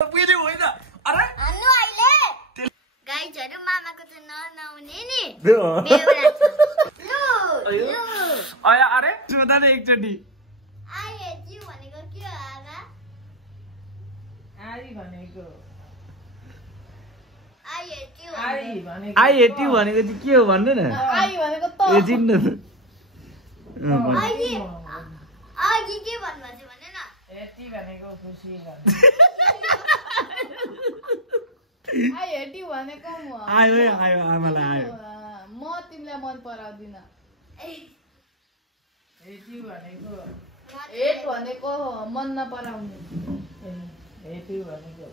पुग्यो होइन अरे अन्नु अहिले गाइजहरु मामाको त नआउने नि आया अरे सोधा न एकचोटी आए जी भनेको के हो आगा आई भनेको आई हेट यु भनेको चाहिँ के हो भन्नु न आई भनेको त ए जिन्न आगे आगे के भन्नुहुन्छ भने न हेटी भनेको खुसी भने आई हेटी भनेको म आयो आयो आमालाई आयो म तिमीलाई मन पराउँदिन हेटी भनेको हेट भनेको मन नपराउने हेटी भनेको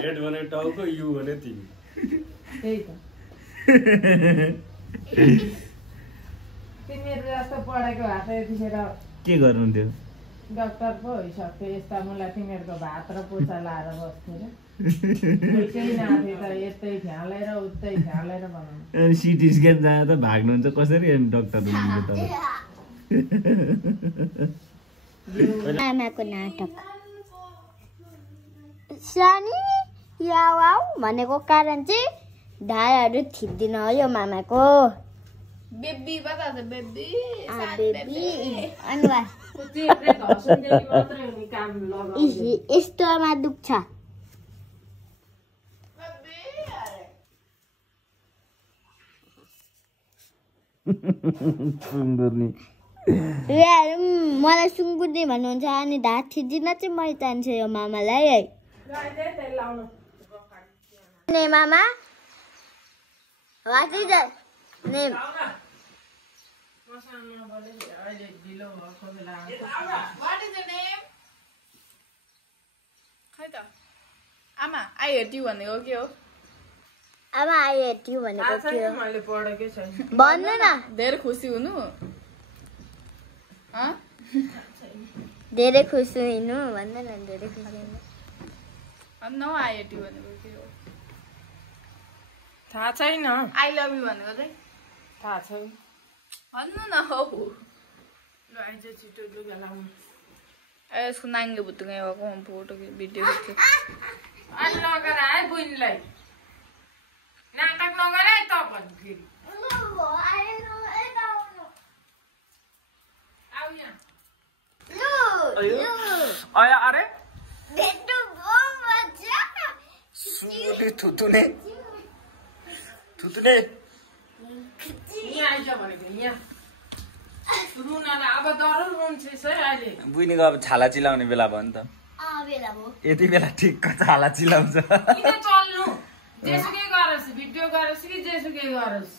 हेड भने टाउको यु भने तिमी त्यही त तिमीहरू जस्तो पढेको भए त यतिखेर के गर्नुहुन्थ्यो डाक्टर पो भइसक्थ्यो यस्ता मलाई तिमीहरूको भात र पोचा लाएर बस्थ्यो र केही नआथ्यो त यस्तै फ्यालेर उस्तै फ्यालेर बनाउनु सिटी स्क्यान जाँदा त भाग्नुहुन्छ कसरी डाक्टर हुनुहुन्छ आमाको नाटक सानी याउ भनेको कारण चाहिँ ढाडहरू थिप्दिन हो यो मामाको बेबी बता त बेबी बेबी अनुहार यस्तोमा दुख्छ मलाई सुँगुर्ने भन्नुहुन्छ अनि ढाड थिच्दिन चाहिँ मै तान्छु यो मामालाई है मामा What is it? Name. What is the name? खै त आमा आई हेट यु भनेको के हो आमा आई हेट यु भनेको के हो मैले पढेकै छैन भन्नु न धेरै खुसी हुनु धेरै खुसी हुनु भन्नु न धेरै खुसी हुनु न आई हेट यु भनेको के हो थाहा छैन आई लभ यु भनेको चाहिँ थाहा छैन भन्नु न हौ ल आइज छिटो लुगा लाउनु यसको नाङ्गे भुत्तुकै भएको फोटो भिडियो खिच्छु अनि नगर है बुइनलाई नाटक नगर है त भन्नु फेरि आउ यहाँ आया अरे थुतुने यहाँ आइज भनेको यहाँ रुनालाई अब डर रुन्छ है अहिले बुइनीको अब छाला चिलाउने बेला भयो नि त बेला भयो यति बेला ठिक्क छाला चिलाउँछ किन चल्नु जेसुकै गरोस् भिडियो गरोस् कि जेसुकै गरोस्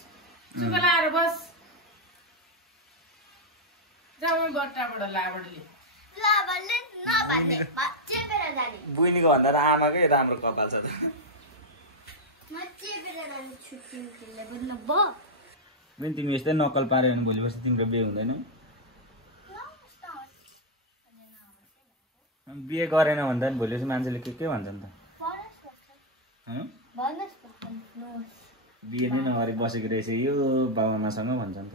चुप लाएर बस जाऊ बट्टाबाट लाबडले बुइनीको भन्दा त आमाकै राम्रो कपाल छ त बुइनी तिमी यस्तै नक्कल पार्यो भने भोलि पर्सि तिम्रो बिहे हुँदैन बिहे गरेन भन्दा नि भोलि पर्सि मान्छेले के भन्छ नि त बिहे नै नगरी बसेको रहेछ यो बाबुआमासँग भन्छ नि त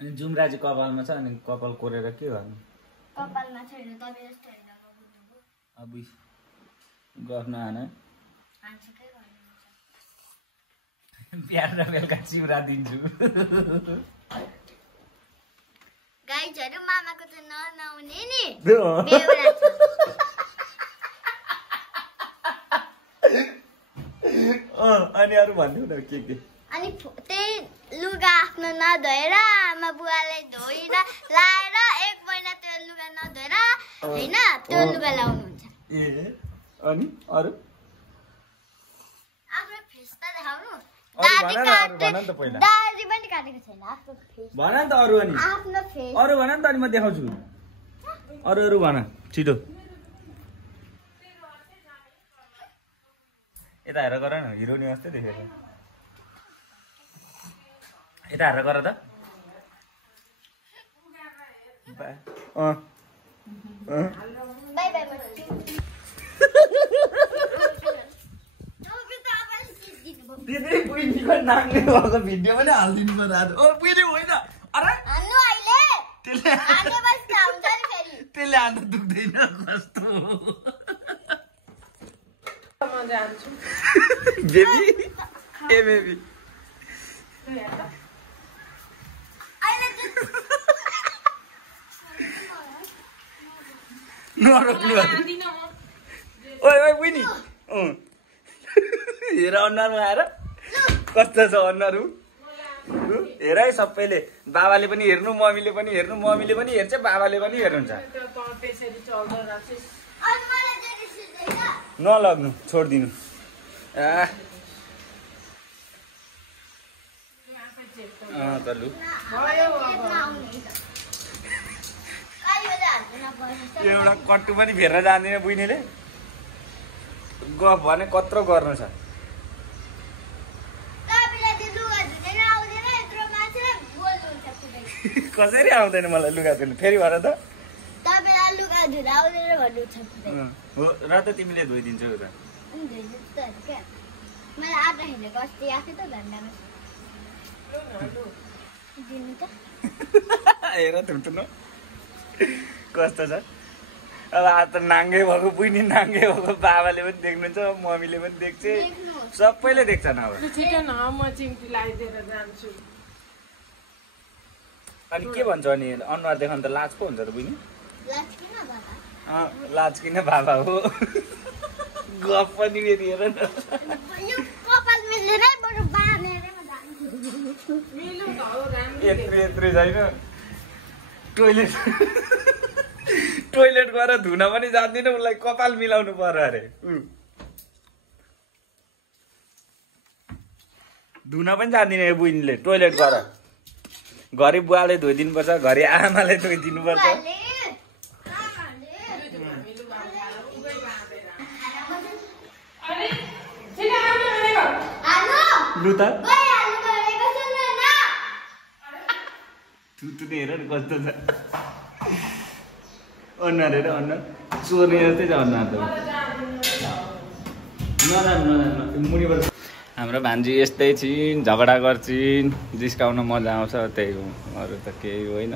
अनि जुम्रा चाहिँ कपालमा छ अनि कपाल कोरेर के गर्नु कपालमा छैन तपाईं जस्तो हैन अब गर्न आएन बिहान र बेलुका चिउरा दिन्छु गाइजहरु मामाको त नआउने नि अनि अरू भन्नु न के अनि त्यही लुगा आफ्नो नधोएर आमा बुवालाई धोइन लाएर 1 महिना त्यो लुगा नधोएर हैन त्यो लुगा लाउनुहुन्छ ए अनि अरू आफ्नो फेस त देखाउनु भन त पहिला दाढी पनि काटेको छैन आफ्नो फेस भन नि त अरू अनि आफ्नो फेस अरू भन नि त अनि म देखाउँछु अरू भन छिटो यता हेर गर न हिरोनी जस्तै देखेर यता हेर गर त बाइ बाइ दिदी बुइनीको नाङ्गे भएको भिडियो पनि हालिदिनु पर्यो आज। ओ बुइनी होइन अरे हान्नु अहिले त्यसले हानेपछि त हुन्छ नि फेरि त्यसले हान्नु दुख्दैन कस्तो म जान्छु बेबी ए बेबी अहिले नरोक्नु ओइ ओइ बुइनी हेर अनुहारमा आएर कस्तो छ अनुहार हेर है सबैले बाबाले पनि हेर्नु मम्मीले पनि हेर्नु मम्मीले पनि हेर्छ बाबाले पनि हेर्नुहुन्छ त्यसरी चल्दो रहेछ अनि मलाई चाहिँ रिस उठ्दैन नलग्नु छोडिदिनु त लु एउटा कट्टु पनि फेर्न जान्दिनँ बुइनीले गफ भने कत्रो गर्नु छ कसरी आउँदैन मलाई लुगा धुनु फेरि भन त हो र त तिमीले धोइदिन्छौ त हेर धुन्थ्नु कस्तो छ अब आज त नाङ्गे भएको बुइनी नाङ्गे भएको बाबाले पनि देख्नुहुन्छ मम्मीले पनि देख्छ सबैले देख्छन् अब छिटो न म चिम्टी लगाइदिएर जान्छु अनि के भन्छ अनि अनुहार देखाउनु त लाज पो हुन्छ त बुइनी लाज किन बाबा हो गफ पनि फेरि हेर न यत्रो छैन टोइलेट गएर धुन पनि जान्दिनँ उसलाई कपाल मिलाउनु पर्यो अरे धुन पनि जान्दिनँ यो बुइनीले टोइलेट गएर घरि बुवाले धोइदिनुपर्छ घरि आमाले धोइदिनुपर्छ लु त तुतु हेर नि कस्तो छ अनुहार हेर अनुहार चोर्ने जस्तै छ अनुहार त मुनिबाट हाम्रो भान्जी यस्तै छिन् झगडा गर्छिन् जिस्काउन मजा आउँछ त्यही हो अरू त केही होइन